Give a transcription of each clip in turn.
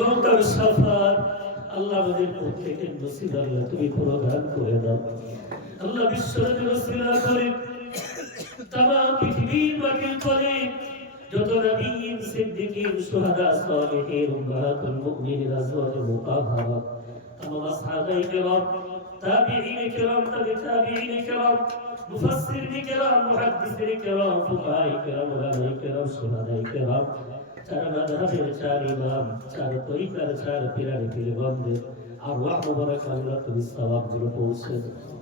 এবং তার শাফাত আল্লাহ আমাদের প্রত্যেকের নসিব আল্লাহ তুমি প্রদান করে দাও। আল্লাহ বিশ্বের ওসিলা করে তামাম পৃথিবীর মাটির তলে যত নবীন সিদ্দিকীন শুহাদা সালেহিন উম্মাহাতুল মুমিনিন আজওয়াজ মুতাহহারাত তামাম আসহাবায়ে কিরাম তাবিঈন কিরাম তাবিঈন কিরাম মুফাসসিরিন কিরাম মুহাদ্দিসিন কিরাম ফুকাহায়ে কিরাম উলামায়ে কিরাম শুহাদায়ে কিরাম চার মাযহাবের চার ইমাম চার তরিকার চার পীরের পীরগণদের আরওয়াহ মুবারাক আল্লাহ তুমি সওয়াবগুলো পৌঁছে দাও।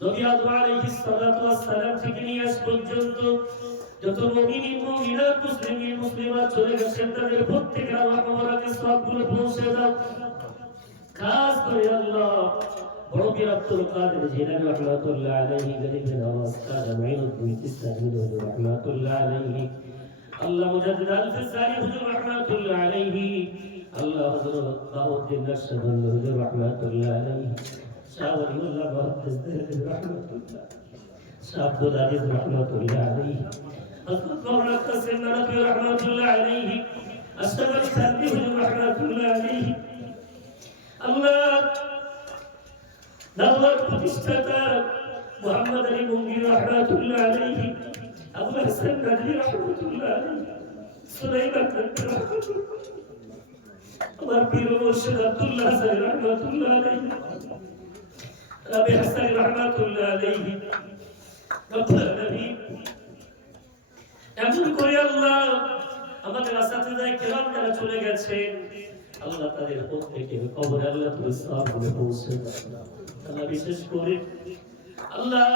নবী আদম আলাইহিস সালাতু ওয়াস সালাম থেকে নিয়ে আজ পর্যন্ত যত মুমিন মুমিনাত মুসলিমিন মুসলিমাত চলে গেছেন তাদের প্রত্যেকের আল্লাহ মুবারাকের সওয়াবগুলো পৌঁছে দাও। খাস করে আল্লাহ বড় পীর আব্দুল কাদের জিলানী রাহমাতুল্লাহ আলাইহি গরিবের আওয়াজ কাজা মাইনুদ্দিন তিস্তানি রাহমাতুল্লাহ আলাইহি আল্লাহ মুজাদ্দিদ আল-ফিসানি হুজুর রাহমাতুল্লাহ আলাইহি আল্লাহ হযরত বাউদ্দিন নকশবন্দি হুজুর রাহমাতুল্লাহ আলাইহি শাহ ওলিউল্লাহ মুহাদ্দিস দেহলভী রাহমাতুল্লাহ শাহ আব্দুল আজিজ রাহমাতুল্লাহ আলাইহি হযরত মাওলানা কাসিম নানভী রাহমাতুল্লাহ আলাইহি আশরাফ আল-সাদি হুজুর রাহমাতুল্লাহ আলাইহি আল্লাহ দাওয়াত প্রতিষ্ঠাতা মুহাম্মদ আলী মুঙ্গি রাহমাতুল্লাহ আলাইহি আবু হাসান নাদভী রাহমাতুল্লাহ আলাইহি সুলাইমান আমার পীর মুর্শিদ আব্দুল্লাহ হাসান রাহমাতুল্লাহ আলাইহি রাবি হাসান রাহমাতুল্লাহ আলাইহি রব্বুল আলামিন এমন করে আল্লাহ আমাদের আসাতিজায়ে কিরাম যারা চলে গেছেন আল্লাহ তাদের প্রত্যেকের কবরে আল্লাহ তুমি সওয়াবগুলো পৌঁছে দাও। আল্লাহ বিশেষ করে আল্লাহ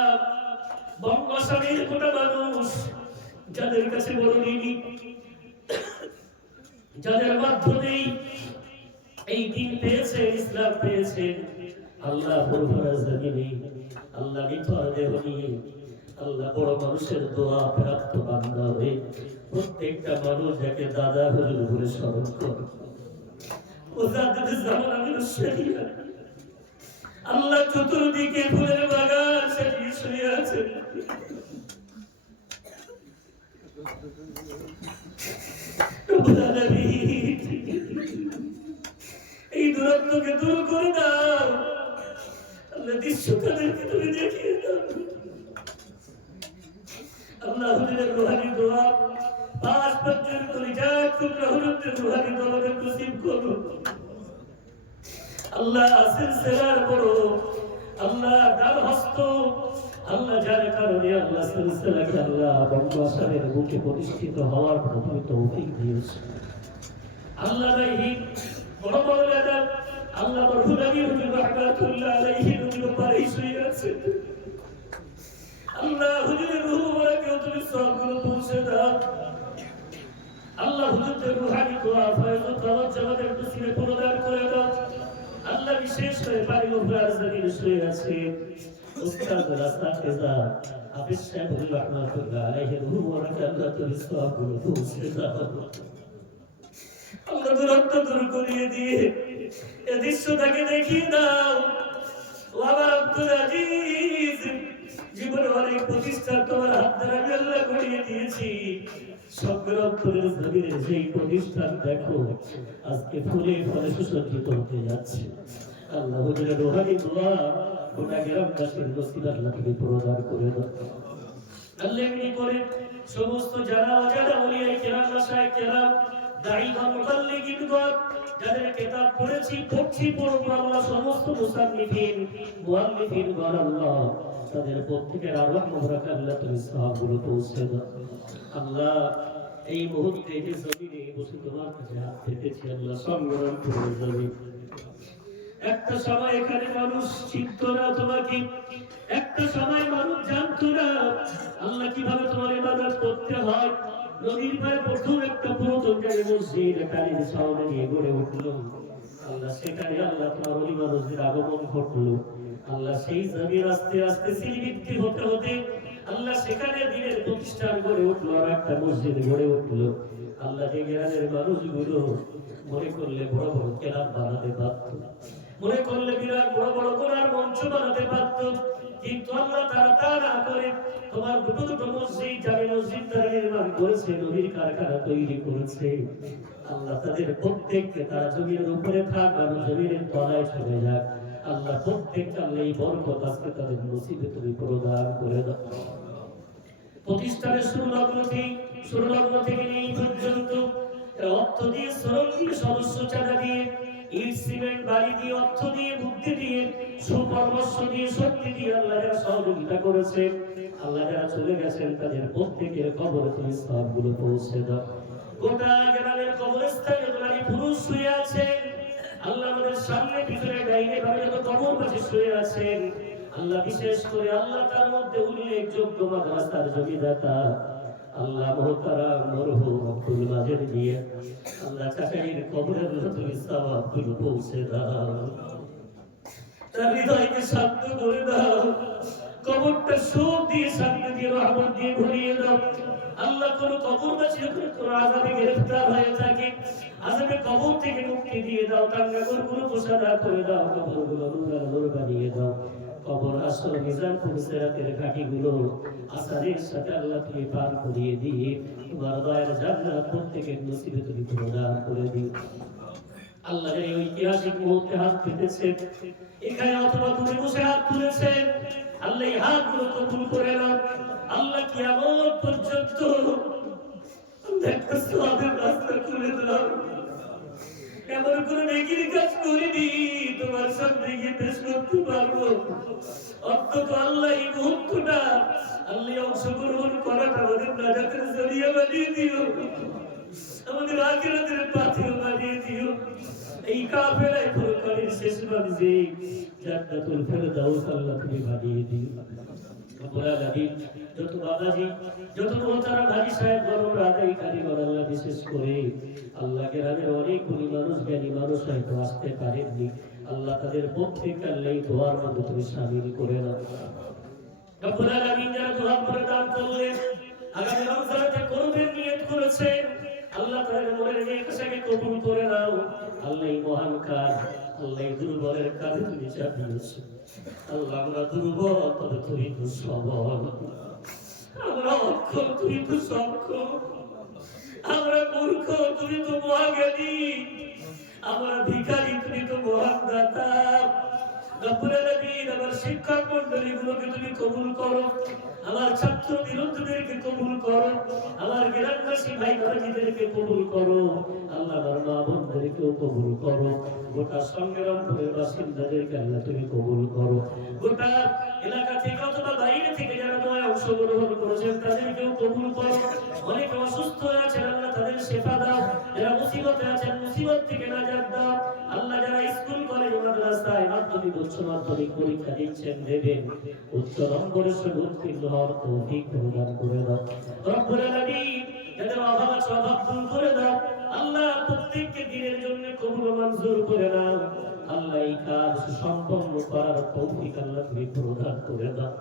বঙ্গোপসাগরের গোটা মানুষ যাদের কাছে বড় ঋণী যাদের মাধ্যমে এই দিন পেয়েছে ইসলাম পেয়েছে আল্লাহ পুরোপুরা জমিনে আল্লাহ নিথর দেহ নিয়ে আল্লাহ বড় মানুষের দোয়া প্রাপ্ত বান্দা হয়ে প্রত্যেকটা মানুষ যাকে দাদা হুজুর বলে স্মরণ করে আল্লাহ চতুর্দিকে ফুলের বাগান সাজিয়ে শুয়ে আছেন এই দূরত্বকে দূর করে দাও আল্লাহ দৃশ্য তাদেরকে তুমি দেখিয়ে দাও আল্লাহ হুজুরের রুহানি দোয়া পাঁচ বছর করে যার টুকরা হুজুরের রুহানি দোয়াকে নসিব করো আল্লাহ সিলসিলার বড় আল্লাহ ডাল হস্ত আল্লাহ যার কারণে আল্লাহ সিলসিলাকে আল্লাহ বঙ্গোপসাগরের বুকে প্রতিষ্ঠিত হওয়ার প্রথম তৌফিক দিয়েছে আল্লাহ রাহি বড় বড় নেতা আল্লাহ মরহুম আলী হুজুর রাহমাতুল্লাহ আলাইহি হুজুর পারেই শুয়ে আছে আল্লাহ হুজুরের রূহ মুবারকে তুমি সওয়াবগুলো পৌঁছে দাও আল্লাহ হুজুরের রূহানি দোয়া ফয়জ ও তাওয়াজ্জুদের নসিবে প্রদান করে দাও আল্লাহ বিশেষ করে পারিগোফরার জমিন শুয়ে আছে উস্তাদ রাসাতেজা হাফেজ সাহেব রাহমাতুল্লাহ আলাইহি রূহ মুবারকে আল্লাহ তুমি সওয়াবগুলো পৌঁছে দাও আল্লাহ দূরত্ব দূর করিয়ে দিয়ে এই দৃশ্যটাকে দেখিয়ে দাও ও আমার আব্দুল আজিজ জীবনে অনেক প্রতিষ্ঠা তোমার হাত দ্বারা আমি আল্লাহ করিয়ে দিয়েছি সগ্রন্থের জমিনে সেই প্রতিষ্ঠান দেখো আজকে ফুলে ফলে সুসজ্জিত হতে যাচ্ছে আল্লাহ হুজুরের রুহানি দোয়া গোটা গ্রামবাসীর নসিব আল্লাহ তুমি প্রদান করে দাও আল্লাহ এমনি করে সমস্ত যারা অজানা ওলিয়ায়ে কেরাম মাশায়েখ কেরাম দাঈগণ মুবাল্লিগিনগণ যাদের কিতাব পড়েছি পড়ছি পড়ব আল্লাহ সমস্ত মুসান্নিফিন মুআল্লিফিনগণ আল্লাহ তাদের প্রত্যেকের আরওয়াহ মুবারাক আল্লাহ তুমি সওয়াবগুলো পৌঁছে দাও আল্লাহ এই মুহূর্তে যে জমিনে বসে তোমার কাছে হাত পেতেছি আল্লাহ সংগ্রাম করে যাবে একটা সময় এখানে মানুষ চিনতো না তোমাকে একটা সময় মানুষ জানতো না আল্লাহ কিভাবে তোমার ইবাদত করতে হয় নদীর পাড়ে প্রথম একটা পুরাতন জায়গায় মসজিদ কালীর সামনে নিয়ে গড়ে উঠলো আল্লাহ সেখানে আল্লাহ তোমার ওলি মানুষদের আগমন ঘটলো আল্লাহ সেই জমির আস্তে আস্তে সিলবিত্তি হতে হতে আল্লাহ সেখানে দিনের প্রতিষ্ঠান গড়ে উঠলো আর একটা মসজিদ গড়ে উঠলো আল্লাহ যে জ্ঞানের মানুষগুলো মনে করলে বড় বড় কেরাম বানাতে পারত মনে করলে বিরাট বড় বড় কোরআন মঞ্চ বানাতে পারত কিন্তু আল্লাহ তারা তা না করে তোমার দুটো দুটো মসজিদ জামে মসজিদ তারা নির্মাণ করেছে করেছে, নবীর কারখানা তৈরি করেছে, আল্লাহ তাদের প্রত্যেককে তারা জমির উপরে থাক আর জমির তলায় চলে যাক, আল্লাহ প্রত্যেককে আল্লাহ এই বরকত আজকে তাদের নসিবে তুমি প্রদান করে দাও। প্রতিষ্ঠানের শুরু থেকে এই পর্যন্ত অর্থ দিয়ে, শ্রম দিয়ে, সদস্য চাঁদা দিয়ে, ইট সিমেন্ট বালি দিয়ে, অর্থ দিয়ে, বুদ্ধি দিয়ে, সুপরামর্শ দিয়ে, শক্তি দিয়ে আল্লাহ যারা সহযোগিতা করেছে, আল্লাহ যারা চলে গেছেন তাদের প্রত্যেকের কবরে তুমি সবগুলো পৌঁছে দাও। গোটা গ্রামের কবরস্থানে নারী পুরুষ শুয়ে আছেন, আল্লাহ আমাদের সামনে পিছনে ডাইনে বামে যত কবরবাসী শুয়ে আছেন, আল্লাহ বিশেষ করে আল্লাহ তার মধ্যে উল্লেখযোগ্য মাদ্রাসার জমিদাতা আল্লাহ মুহতারাম মরহুম আব্দুল মাজেদ দিয়ে আল্লাহ চাচাইয়ের কবরের তুমি সওয়াবগুলো পৌঁছে দাও, তার হৃদয়কে শান্ত করে দাও, কবরটা সুখ দিয়ে, শান্তি দিয়ে, রহমত দিয়ে ভরিয়ে দাও। আল্লাহ কোন কবরবাসী কোন আযাবে গ্রেফতার হয়ে থাকে, আযাবে কবর থেকে মুক্তি দিয়ে দাও, টাঙ্গাগুলো পুরো পোষাদা করে দাও, কবরগুলো নূর বানিয়ে দাও, কবর আসল মিজান ফুলসেরাতের ঘাটিগুলো আসারের সাথে আল্লাহ তুমি পার করিয়ে দিয়ে তোমার দয়ার জান্নাত প্রত্যেকের নসিবে তুমি প্রদান করে দিও। আল্লাহ এই ঐতিহাসিক মুহূর্তে হাত পেতেছে এখানে অথবা তুমি বসে হাত তুলেছেন, আল্লাহ এই হাতগুলো কবুল করে নাও। আল্লাহ কিয়ামত পর্যন্ত একটা সওয়াবের রাস্তা খুলে দাও। এমন কোন নেকির কাজ করিনি তোমার সামনে গিয়ে পেশ করতে পারবো, অন্তত আল্লাহ এই মুহূর্তটা আল্লাহ অংশগ্রহণ করাটা আমাদের নাজাতের জরিয়া বানিয়ে দিও, আমাদের আখিরাতের পাথেয় বানিয়ে দিও। এই কাফেলায় পরকালের শেষ মানজে জান্নাতুল ফেরদাউস আল্লাহ তুমি বানিয়ে দিও। রব্বুল আলামিন যত বাবাজি, যত মোহতারাম হাজী সাহেব গরম আদায়কারী আল্লাহ বিশেষ করে আল্লাহ গ্রামের অনেক গুণী মানুষ, জ্ঞানী মানুষ হয়তো আসতে পারেননি, আল্লাহ তাদের প্রত্যেককে আল্লাহ এই দোয়ার মধ্যে তুমি শামিল করে নাও। রব্বুল আলামিন যারা দোয়া করে দান করলেন, আগামী রমজানে করবেন নিয়ত করেছেন, আল্লাহ তাদের মনের নেকশাকে কবুল করে নাও। আল্লাহ এই মহান কাজ, আল্লাহ এই দুর্বলের কাঁধে তুমি চাপিয়েছো। আল্লাহ আমরা দুর্বল, তবে তুমি তো সবল, আমরা অক্ষম, তুমি তো সক্ষম, আমরা মূর্খ, তুমি তো মহাজ্ঞানী, আমরা ভিখারি, তুমি তো মহান দাতা। রব্বুল আলামিন আমার শিক্ষক মণ্ডলীগুলোকে তুমি কবুল করো, আমার ছাত্র বিরোধীদেরকে কবুল করো, আমার গ্রামবাসী ভাই ভাইদেরকে কবুল করো, আল্লাহ আমার মা বোনদেরকেও কবুল করো, গোটা সংগ্রামপুরের বাসিন্দাদেরকে আল্লাহ তুমি কবুল করো, গোটা এলাকা থেকে অথবা বাইরে থেকে যারা দোয়ায় অংশগ্রহণ করেছেন তাদেরকেও কবুল করো। অনেকে অসুস্থ আছেন আল্লাহ তাদের শেফা দাও, যারা মুসিবতে আছেন মুসিবত থেকে নাজাত দাও। আল্লাহ যারা স্কুল কলেজ মাদ্রাসায় মাধ্যমিক উচ্চ মাধ্যমিক পরীক্ষা দিচ্ছেন দেবেন, উচ্চ নম্বরের সঙ্গে উত্তীর্ণ হওয়ার তৌফিক প্রদান করে দাও। রব্বুল আলামিন যাদের অভাব আছে অভাব দূর করে দাও। আল্লাহ প্রত্যেককে দিনের জন্য কবুল মঞ্জুর করে নাও। আল্লাহ এই কাজ সম্পন্ন করার তৌফিক আল্লাহ তুমি প্রদান করে দাও।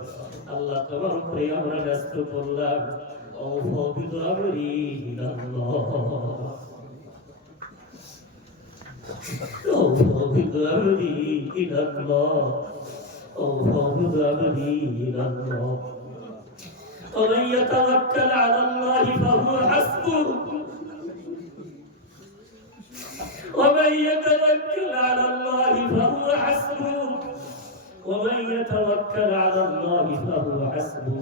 আল্লাহ তোমার উপরে আমরা ব্যস্ত করলাম। أوفض أمري إلى الله أوفض أمري إلى الله أوفض أمري إلى الله ومن يتوكل على الله فهو حسبه ومن يتوكل على الله فهو حسبه ومن يتوكل على الله فهو حسبه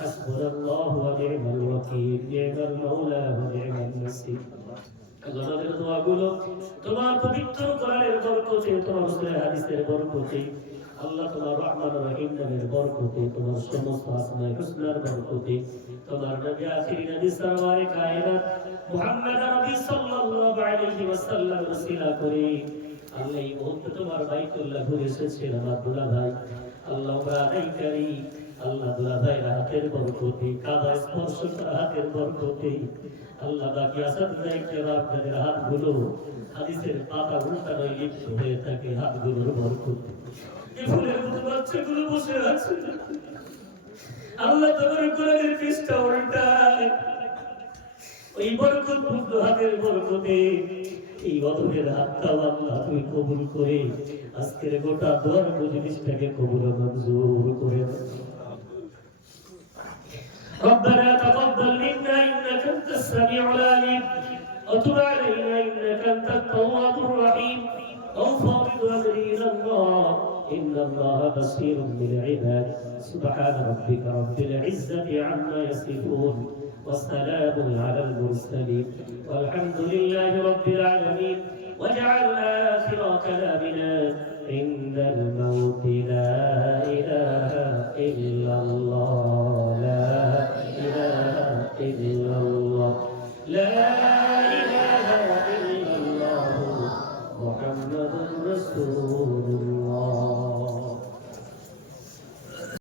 حسبنا الله ونعم الوكيل نعم المولى ونعم النصير। আল্লাহ আমাদের দোয়াগুলো তোমার পবিত্র কোরআনের বরকতে, তোমার সূরা হাদিসের বরকতে, আল্লাহ তোমার রহমান রহিম নামের বরকতে, তোমার সমস্ত আসমায়ে হুসনার বরকতে, তোমার নবী আখিরি নবী সরওয়ারে কায়নাত মুহাম্মদ নবী সাল্লাল্লাহু আলাইহি ওয়াসাল্লাম ওসিলা করে আল্লাহ এই মুহূর্তে তোমার বাইতুল্লাহ ঘুরে এসেছেন আমার দুলা ভাই, আল্লাহ আমরা আদায়কারী, আল্লাহ দুলা ভাই হাতের বরকতে, কাবা স্পর্শ করা হাতের বরকতে, আল্লাহ বাকি আসাদুল্লাহ কেরাম তাদের হাতগুলো হাদিসের পাতা উল্টানো লিপ্ত হয়ে থাকে, হাতগুলোর বরকতে এই ফুলের মতো বাচ্চাগুলো বসে আছে, আল্লাহ তোমার কোরআনের পৃষ্ঠা উল্টায়, ওই বরকতপূর্ণ হাতের বরকতে এই বদরের হাতটাও আল্লাহ তুমি কবুল করে আজকের গোটা দোয়ার মজলিসটাকে কবুল মঞ্জুর করে দাও। ربنا تقبل منا إنك أنت السميع العليم وتب علينا إنك أنت التواب الرحيم وفوض أمري إلى الله إن الله بصير بالعباد سبحان ربك رب العزة عما يصفون والسلام على المرسلين والحمد لله رب العالمين واجعل آخر كلامنا عند الموت لا إله إلا الله لا إله إلا الله لا